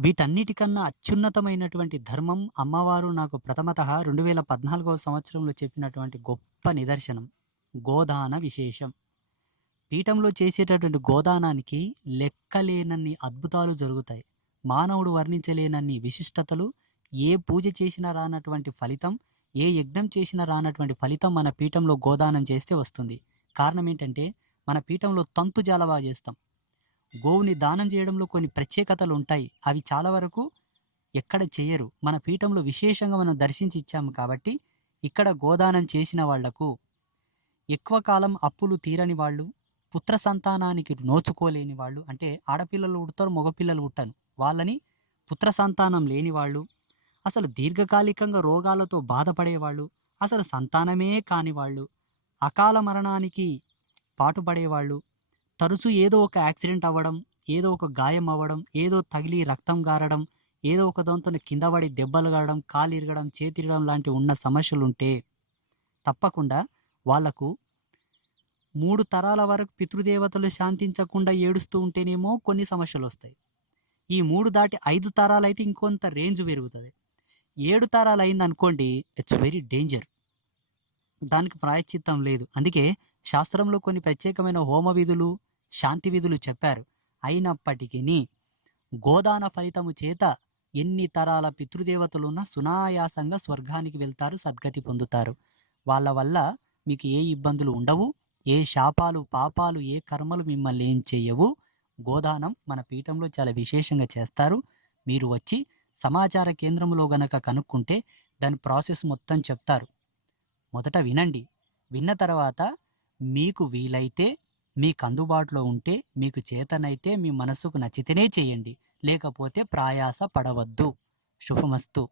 వీటన్నిటికన్నా అత్యున్నతమైనటువంటి ధర్మం అమ్మవారు నాకు ప్రథమతః 2014వ సంవత్సరంలో చెప్పినటువంటి గొప్ప నిదర్శనం. గోదాన విశేషం. పీఠంలో చేసేటటువంటి గోదానానికి లెక్కలేనన్ని అద్భుతాలు జరుగుతాయి. మానవుడు వర్ణించలేనన్ని విశిష్టతలు, ఏ పూజ చేసినా రానటువంటి ఫలితం, ఏ యజ్ఞం చేసినా రానటువంటి ఫలితం మన పీఠంలో గోదానం చేస్తే వస్తుంది. కారణం ఏంటంటే మన పీఠంలో తంతు చాలా బాగా చేస్తాం. గోవుని దానం చేయడంలో కొన్ని ప్రత్యేకతలు ఉంటాయి. అవి చాలా వరకు ఎక్కడ చేయరు. మన పీఠంలో విశేషంగా మనం దర్శించి ఇచ్చాము కాబట్టి ఇక్కడ గోదానం చేసిన వాళ్లకు ఎక్కువ కాలం అప్పులు తీరని వాళ్ళు, పుత్ర సంతానానికి నోచుకోలేని వాళ్ళు, అంటే ఆడపిల్లలు పుడతారు, మగపిల్లలు పుట్టను, వాళ్ళని పుత్ర సంతానం లేని వాళ్ళు, అసలు దీర్ఘకాలికంగా రోగాలతో బాధపడేవాళ్ళు, అసలు సంతానమే కాని వాళ్ళు, అకాల మరణానికి పాటుపడేవాళ్ళు, తరచూ ఏదో ఒక యాక్సిడెంట్ అవ్వడం, ఏదో ఒక గాయం అవ్వడం, ఏదో తగిలి రక్తం గారడం, ఏదో ఒక దాంతో కింద పడి దెబ్బలు గారడం, కాలు ఇరగడం, చేతి ఇరగడం లాంటి ఉన్న సమస్యలుంటే తప్పకుండా వాళ్లకు 3 తరాల వరకు పితృదేవతలు శాంతించకుండా ఏడుస్తూ ఉంటేనేమో కొన్ని సమస్యలు వస్తాయి. ఈ 3 దాటి 5 తరాలైతే ఇంకొంత రేంజ్ పెరుగుతుంది. 7 తరాలు అయిందనుకోండి, ఇట్స్ వెరీ డేంజర్. దానికి ప్రాయశ్చిత్తం లేదు. అందుకే శాస్త్రంలో కొన్ని ప్రత్యేకమైన హోమ విధులు, శాంతి విధులు చెప్పారు. అయినప్పటికీ గోదాన ఫలితము చేత ఎన్ని తరాల పితృదేవతలున్నా సునాయాసంగా స్వర్గానికి వెళ్తారు, సద్గతి పొందుతారు. వాళ్ళ వల్ల మీకు ఏ ఇబ్బందులు ఉండవు, ఏ శాపాలు పాపాలు ఏ కర్మలు మిమ్మల్ని ఏం చెయ్యవు. గోదానం మన పీఠంలో చాలా విశేషంగా చేస్తారు. మీరు వచ్చి సమాచార కేంద్రంలో గనక కనుక్కుంటే దాని ప్రాసెస్ మొత్తం చెప్తారు. మొదట వినండి. విన్న తర్వాత మీకు వీలైతే, మీకు అందుబాటులో ఉంటే, మీకు చేతనైతే, మీ మనసుకు నచ్చితేనే చేయండి, లేకపోతే ప్రయాస పడవద్దు. శుభమస్తు.